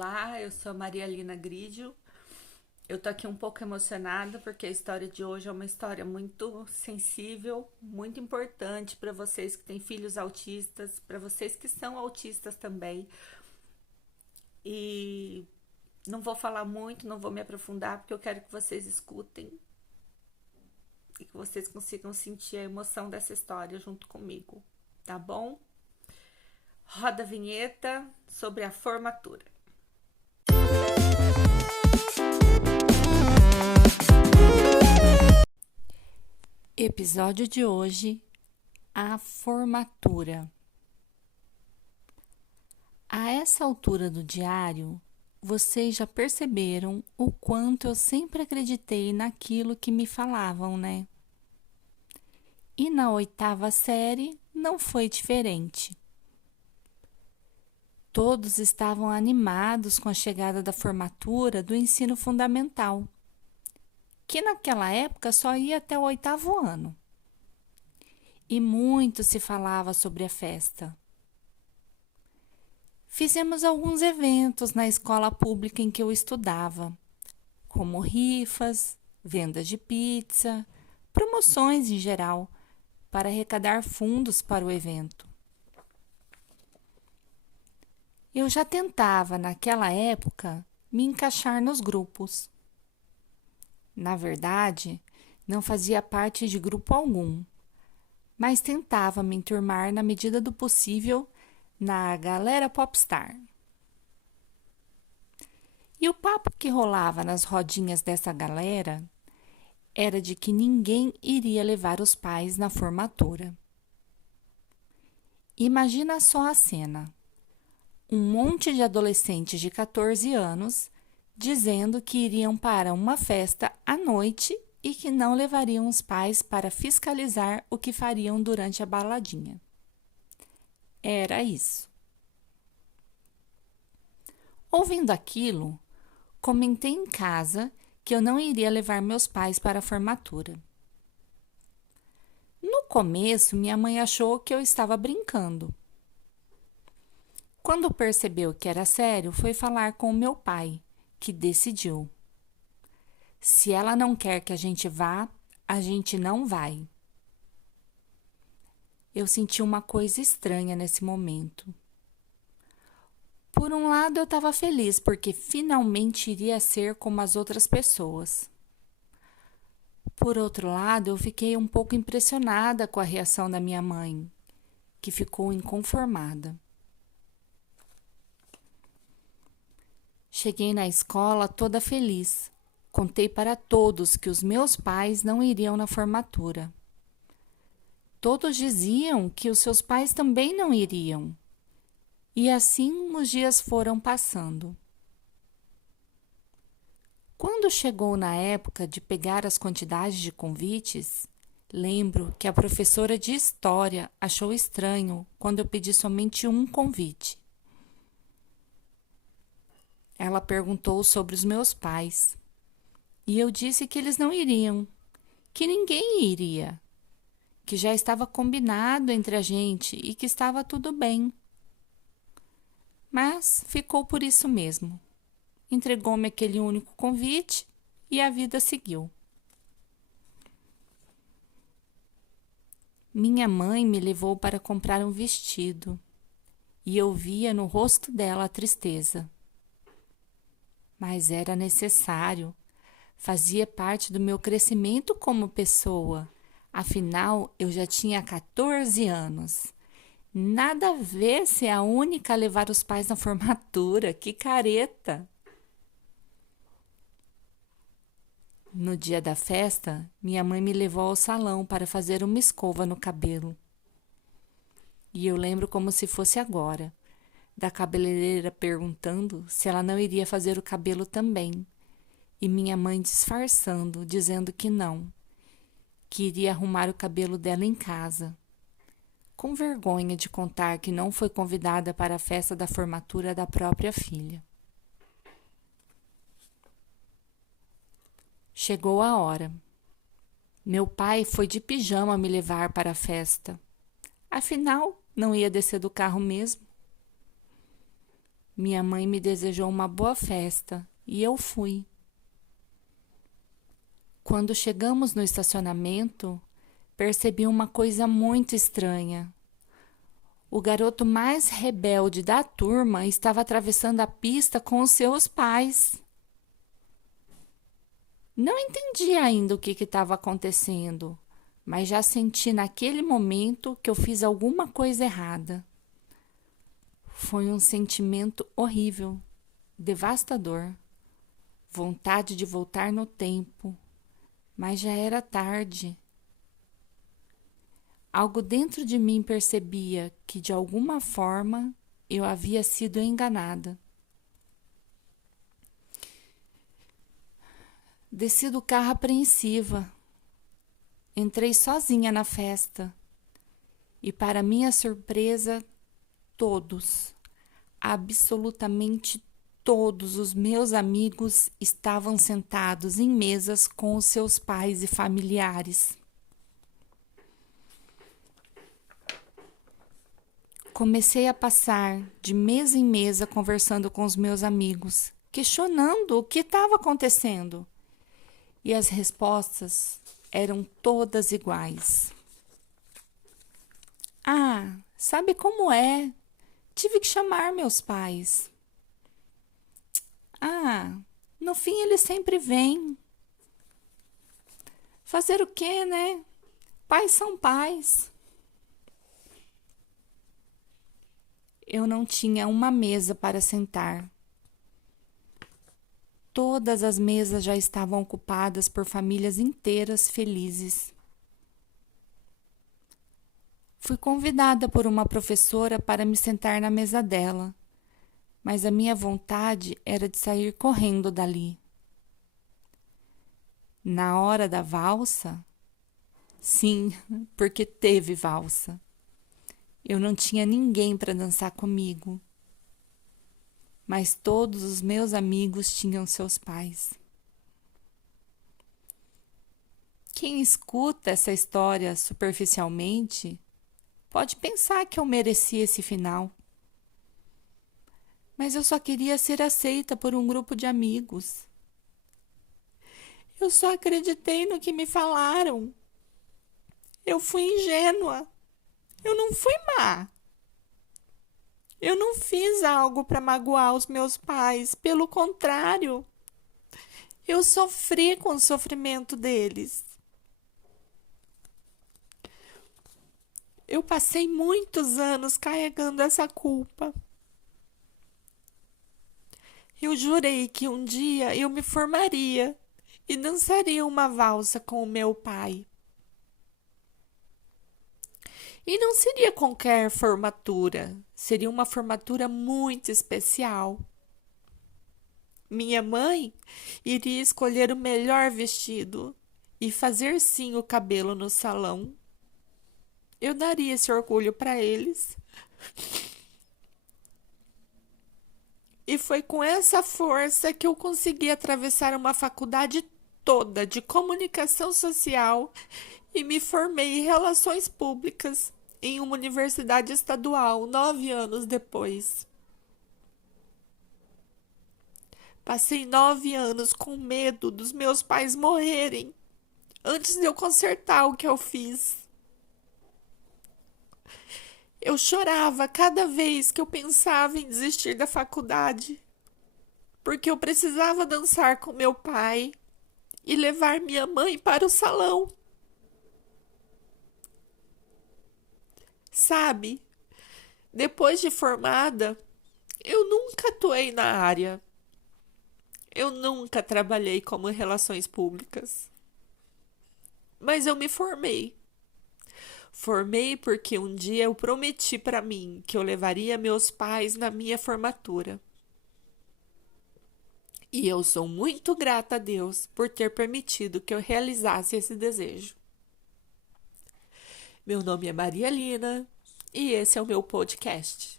Olá, eu sou a Maria Lina Grídio. Eu tô aqui um pouco emocionada porque a história de hoje é uma história muito sensível, muito importante para vocês que têm filhos autistas, para vocês que são autistas também. E não vou falar muito, não vou me aprofundar porque eu quero que vocês escutem e que vocês consigam sentir a emoção dessa história junto comigo, tá bom? Roda a vinheta sobre a formatura. Episódio de hoje: a formatura. A essa altura do diário, vocês já perceberam o quanto eu sempre acreditei naquilo que me falavam, né? E na 8ª série não foi diferente. Todos estavam animados com a chegada da formatura do ensino fundamental, que naquela época só ia até o 8º ano. E muito se falava sobre a festa. Fizemos alguns eventos na escola pública em que eu estudava, como rifas, vendas de pizza, promoções em geral, para arrecadar fundos para o evento. Eu já tentava, naquela época, me encaixar nos grupos. Na verdade, não fazia parte de grupo algum, mas tentava me enturmar na medida do possível na galera popstar. E o papo que rolava nas rodinhas dessa galera era de que ninguém iria levar os pais na formatura. Imagina só a cena. Um monte de adolescentes de 14 anos dizendo que iriam para uma festa à noite e que não levariam os pais para fiscalizar o que fariam durante a baladinha. Era isso. Ouvindo aquilo, comentei em casa que eu não iria levar meus pais para a formatura. No começo, minha mãe achou que eu estava brincando. Quando percebeu que era sério, foi falar com o meu pai, que decidiu. Se ela não quer que a gente vá, a gente não vai. Eu senti uma coisa estranha nesse momento. Por um lado, eu estava feliz porque finalmente iria ser como as outras pessoas. Por outro lado, eu fiquei um pouco impressionada com a reação da minha mãe, que ficou inconformada. Cheguei na escola toda feliz. Contei para todos que os meus pais não iriam na formatura. Todos diziam que os seus pais também não iriam. E assim os dias foram passando. Quando chegou na época de pegar as quantidades de convites, lembro que a professora de história achou estranho quando eu pedi somente um convite. Ela perguntou sobre os meus pais e eu disse que eles não iriam, que ninguém iria, que já estava combinado entre a gente e que estava tudo bem. Mas ficou por isso mesmo. Entregou-me aquele único convite e a vida seguiu. Minha mãe me levou para comprar um vestido e eu via no rosto dela a tristeza. Mas era necessário. Fazia parte do meu crescimento como pessoa. Afinal, eu já tinha 14 anos. Nada a ver ser a única a levar os pais na formatura. Que careta! No dia da festa, minha mãe me levou ao salão para fazer uma escova no cabelo. E eu lembro como se fosse agora, da cabeleireira perguntando se ela não iria fazer o cabelo também. E minha mãe disfarçando, dizendo que não, que iria arrumar o cabelo dela em casa. Com vergonha de contar que não foi convidada para a festa da formatura da própria filha. Chegou a hora. Meu pai foi de pijama me levar para a festa. Afinal, não ia descer do carro mesmo. Minha mãe me desejou uma boa festa e eu fui. Quando chegamos no estacionamento, percebi uma coisa muito estranha. O garoto mais rebelde da turma estava atravessando a pista com os seus pais. Não entendi ainda o que estava acontecendo, mas já senti naquele momento que eu fiz alguma coisa errada. Foi um sentimento horrível, devastador. Vontade de voltar no tempo, mas já era tarde. Algo dentro de mim percebia que, de alguma forma, eu havia sido enganada. Desci do carro apreensiva. Entrei sozinha na festa. E, para minha surpresa, todos, absolutamente todos os meus amigos estavam sentados em mesas com os seus pais e familiares. Comecei a passar de mesa em mesa conversando com os meus amigos, questionando o que estava acontecendo. E as respostas eram todas iguais. Ah, sabe como é? Tive que chamar meus pais. Ah, no fim eles sempre vêm. Fazer o quê, né? Pais são pais. Eu não tinha uma mesa para sentar. Todas as mesas já estavam ocupadas por famílias inteiras felizes. Fui convidada por uma professora para me sentar na mesa dela, mas a minha vontade era de sair correndo dali. Na hora da valsa, sim, porque teve valsa, eu não tinha ninguém para dançar comigo, mas todos os meus amigos tinham seus pais. Quem escuta essa história superficialmente pode pensar que eu mereci esse final. Mas eu só queria ser aceita por um grupo de amigos. Eu só acreditei no que me falaram. Eu fui ingênua. Eu não fui má. Eu não fiz algo para magoar os meus pais. Pelo contrário, eu sofri com o sofrimento deles. Eu passei muitos anos carregando essa culpa. Eu jurei que um dia eu me formaria e dançaria uma valsa com o meu pai. E não seria qualquer formatura, seria uma formatura muito especial. Minha mãe iria escolher o melhor vestido e fazer sim o cabelo no salão. Eu daria esse orgulho para eles. E foi com essa força que eu consegui atravessar uma faculdade toda de comunicação social e me formei em relações públicas em uma universidade estadual 9 anos depois. Passei 9 anos com medo dos meus pais morrerem antes de eu consertar o que eu fiz. Eu chorava cada vez que eu pensava em desistir da faculdade, porque eu precisava dançar com meu pai e levar minha mãe para o salão. Sabe, depois de formada, eu nunca atuei na área. Eu nunca trabalhei como relações públicas. Mas eu me formei. Formei porque um dia eu prometi para mim que eu levaria meus pais na minha formatura. E eu sou muito grata a Deus por ter permitido que eu realizasse esse desejo. Meu nome é Maria Lina e esse é o meu podcast.